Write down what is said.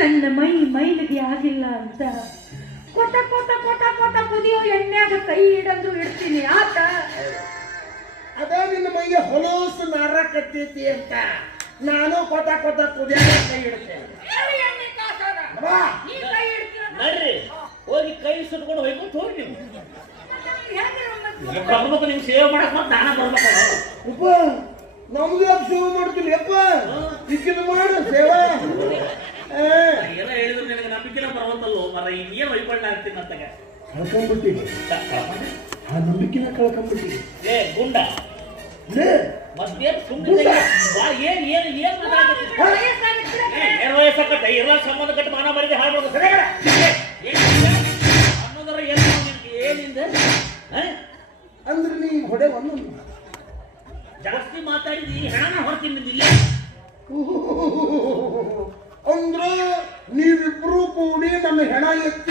ನನ್ನ ಮೈಲಿಗೆ ಆಗಿಲ್ಲ ಅಂತ ಕೊಟ ಕೊಟ ಕೊಟ ಕೊಟ ಕುದಿಯೋ ಎಣ್ಣೆಯಾಗ ಕೈ ಇಡಂದ್ರು ಇಡ್ತೀನಿ ಆತ. ಅದೇ ನಿನ್ನ ಮೈಗೆ ಹೊಲಸು ನಾರ ಕಟ್ಟೈತಿ ಅಂತ ನಾನು ಕೊಟ ಕೊಟ ಕುದಿಯಾಗ ಕೈ ಇಡ್ತೇನೆ. ನಡ್ರಿ ಹೋಗಿ ಕೈ ಸುಟ್ಕೊಂಡು ಹೋಗ್ಬಿಟ್ಟು ಹೋಗಿ ನೀವು ಬರ್ಬೇಕು. ನಿಮ್ಗೆ ಸೇವೆ ಮಾಡಕ್ ಮತ್ತೆ ನಾನ ಬರ್ಬೇಕಲ್ಲ. ಉಪ್ಪ ನಮ್ದು ಯಾಕೆ ಸೇವೆ ಮಾಡ್ತೀನಿ ಅಪ್ಪ? ಇಕ್ಕಿನ ಮಾಡು ಸೇವೆ. ಎಲ್ಲ ಹೇಳಿದ್ರು ನಿನಗೆ ನಂಬಿಕೆನ ಬರುವಂತಲ್ಲೋ ಮರ ಇನ್ನೇನು ಹೊಯ್ಕೊಳ್ಳ ಆಗ್ತೀನಿ ಅಂತಾಗ ಕಳ್ಕೊಂಡ್ಬಿಟ್ಟಿದೆ. ಆ ನಂಬಿಕೆನ ಕಳ್ಕೊಂಡ್ಬಿಟ್ಟಿದೆ. ಏ ಗುಂಡ ಮತ್ತೇನು ಸುಮ್ಮನೆ ಏನ್ ಏನ್ ಏನ್ ವಯಸ್ಸಾಕಟ್ಟ ಎಲ್ಲ ಸಂಬಂಧ ಕಟ್ಟಿ ಮಾನ ಮರಿದೆ ಹಾಳ್ಬೇಕು ಸರಿ ಅನ್ನೋದರ ಏನಿಂದ ಅಂದ್ರೆ ನೀ ಹೊಡೆ ಒಂದೊಂದು ಜಾಸ್ತಿ ಮಾತಾಡಿದಿ ಹೆಣನ ಹೊರತೀನಿ ನಿಂದಿಲ್ಲ. ಅಂದ್ರೆ ನೀವಿಬ್ರು ಕೂಡಿ ನನ್ನ ಹೆಣ ಎತ್ತಿ